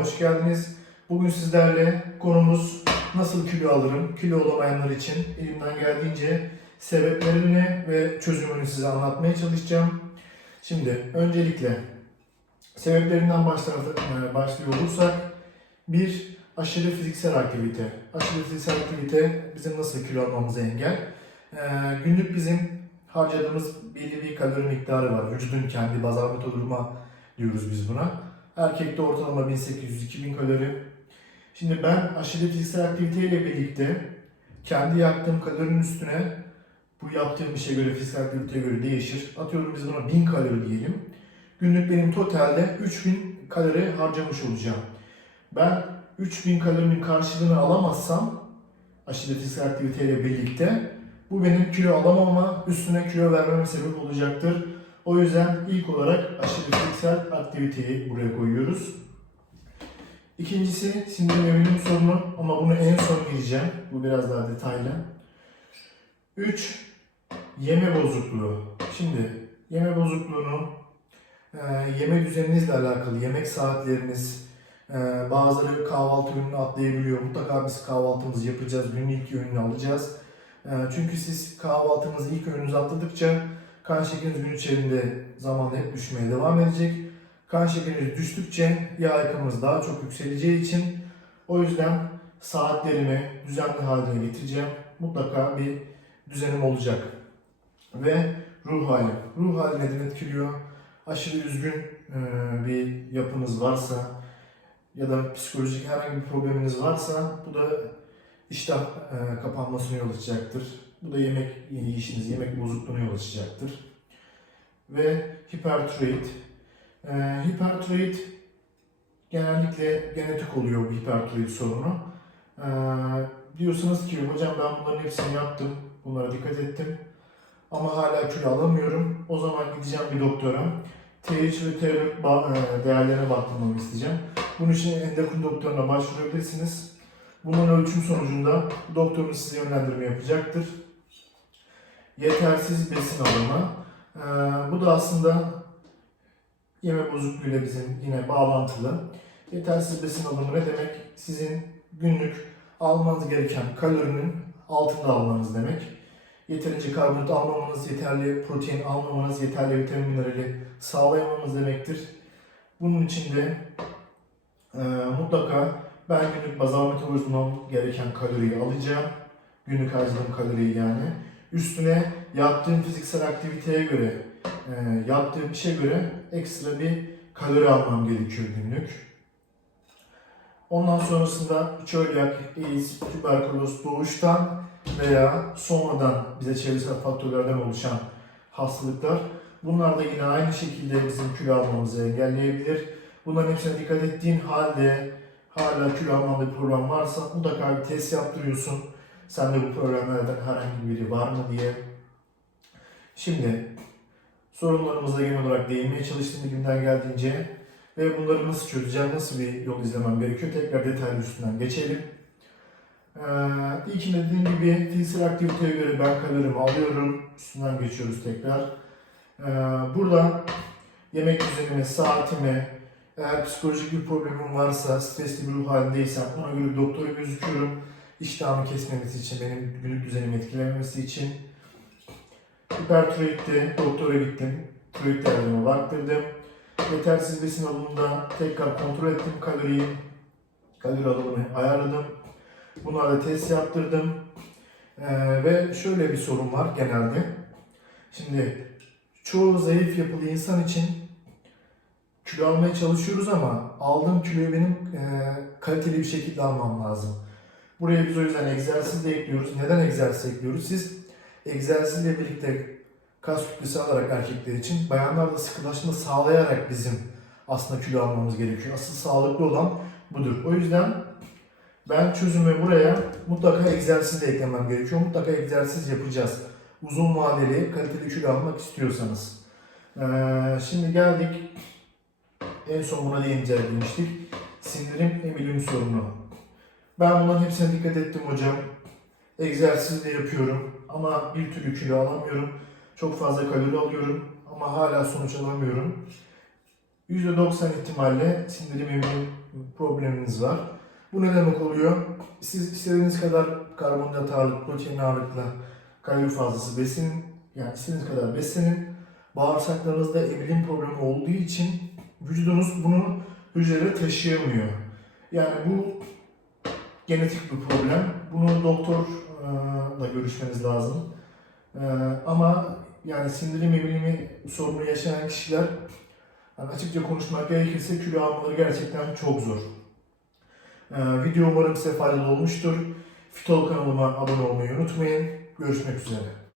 hoş geldiniz. Bugün sizlerle konumuz nasıl kilo alırım, kilo olamayanlar için elimden geldiğince sebeplerini ve çözümünü size anlatmaya çalışacağım. Şimdi öncelikle sebeplerinden e, başlıyor olursak bir aşırı fiziksel aktivite. Aşırı fiziksel aktivite bizim nasıl kilo almamıza engel. Ee, günlük bizim harcadığımız belli bir kalori miktarı var. Vücudun kendi bazal metabolizma diyoruz biz buna. Erkekte ortalama 1800-2000 kalori. Şimdi ben aşırı fiziksel aktiviteyle birlikte kendi yaktığım kalorinin üstüne bu yaptığım işe göre fiziksel aktiviteye göre değişir. Atıyorum biz buna 1000 kalori diyelim. Günlük benim totalde 3000 kalori harcamış olacağım. Ben 3000 kalorinin karşılığını alamazsam aşırı fiziksel aktiviteyle birlikte bu benim kilo alamama, üstüne kilo vermeme sebep olacaktır. O yüzden ilk olarak aşırı fiziksel aktiviteyi buraya koyuyoruz. İkincisi sindirim eminim sorunu ama bunu en son gireceğim. Bu biraz daha detaylı. 3. Yeme bozukluğu. Şimdi yeme bozukluğunu e, yeme düzeninizle alakalı, yemek saatleriniz, e, bazıları kahvaltı ürünü atlayabiliyor. Mutlaka biz kahvaltımızı yapacağız, günün ilk öğününü alacağız. E, çünkü siz kahvaltınızı ilk öğününüzü atladıkça kan şekeriniz gün içerisinde zamanla hep düşmeye devam edecek. Kan şekeriniz düştükçe yağ yakımınız daha çok yükseleceği için o yüzden saatlerimi düzenli haline getireceğim. Mutlaka bir düzenim olacak. Ve ruh hali. Ruh hali neden etkiliyor? Aşırı üzgün e, bir yapınız varsa ya da psikolojik herhangi bir probleminiz varsa bu da iştah e, kapanmasına yol açacaktır. Bu da yemek yiyişiniz, yemek bozukluğuna yol açacaktır. Ve hipertiroid. E, hipertiroid genellikle genetik oluyor bu hipertiroid sorunu. E, diyorsunuz ki hocam ben bunların hepsini yaptım, bunlara dikkat ettim ama hala kilo alamıyorum. O zaman gideceğim bir doktora. T3 ve T4 ba- e, değerlerine baktırmamı isteyeceğim. Bunun için endokrin doktoruna başvurabilirsiniz. Bunun ölçüm sonucunda doktorunuz size yönlendirme yapacaktır. Yetersiz besin alımı. Ee, bu da aslında yeme bozukluğuyla bizim yine bağlantılı. Yetersiz besin alımı ne demek? Sizin günlük almanız gereken kalorinin altında almanız demek. Yeterince karbonhidrat almamanız, yeterli protein almamanız, yeterli vitamin minerali sağlayamamanız demektir. Bunun için de e, mutlaka ben günlük bazal metabolizmam gereken kaloriyi alacağım. Günlük harcadığım kaloriyi yani. Üstüne yaptığım fiziksel aktiviteye göre, e, yaptığım işe göre ekstra bir kalori almam gerekiyor günlük. Ondan sonrasında çölyak, AIDS, tüberküloz doğuştan veya sonradan bize çevresel faktörlerden oluşan hastalıklar. Bunlar da yine aynı şekilde bizim kilo almamızı engelleyebilir. Bunların hepsine dikkat ettiğin halde hala kilo almanda bir problem varsa mutlaka bir test yaptırıyorsun. Sende bu problemlerden herhangi biri var mı diye. Şimdi sorunlarımıza genel olarak değinmeye çalıştım elimden geldiğince ve bunları nasıl çözeceğim, nasıl bir yol izlemem gerekiyor tekrar detaylı üstünden geçelim. Ee, ilkinde dediğim gibi fiziksel aktiviteye göre ben kalorimi alıyorum. Üstünden geçiyoruz tekrar. Ee, burada yemek düzenime, saatime, eğer psikolojik bir problemim varsa, stresli bir ruh halindeysem ona göre doktora gözüküyorum. İştahımı kesmemesi için, benim günlük düzenimi etkilememesi için. Hipertiroidde doktora gittim. Tiroid değerlerime baktırdım. Yetersiz besin alımında tekrar kontrol ettim kaloriyi. Kalori alımını ayarladım. Bunlarla test yaptırdım. Ee, ve şöyle bir sorun var genelde. Şimdi çoğu zayıf yapılı insan için kilo almaya çalışıyoruz ama aldığım kiloyu benim e, kaliteli bir şekilde almam lazım. Buraya biz o yüzden egzersiz de ekliyoruz. Neden egzersiz ekliyoruz? Siz egzersizle birlikte kas kütlesi alarak erkekler için bayanlarda sıkılaşma sağlayarak bizim aslında kilo almamız gerekiyor. Asıl sağlıklı olan budur. O yüzden ben çözümü buraya mutlaka egzersiz de eklemem gerekiyor. Mutlaka egzersiz yapacağız. Uzun vadeli kaliteli kilo almak istiyorsanız. Ee, şimdi geldik en son buna değineceğiz demiştik. Sindirim emilim sorunu. Ben bunların hepsine dikkat ettim hocam. Egzersiz de yapıyorum ama bir türlü kilo alamıyorum. Çok fazla kalori alıyorum ama hala sonuç alamıyorum. %90 ihtimalle sindirim emilim probleminiz var. Bu ne demek oluyor? Siz istediğiniz kadar karbonhidrat ağırlıklı, protein ağırlıklı, kalori fazlası besinin, yani istediğiniz kadar beslenin. Bağırsaklarınızda emilim problemi olduğu için vücudunuz bunu hücrelere taşıyamıyor. Yani bu genetik bir problem. Bunu doktorla görüşmeniz lazım. Ee, ama yani sindirim emilimi sorunu yaşayan kişiler yani açıkça konuşmak gerekirse kilo almaları gerçekten çok zor. Ee, video umarım size faydalı olmuştur. Fitol kanalıma abone olmayı unutmayın. Görüşmek üzere.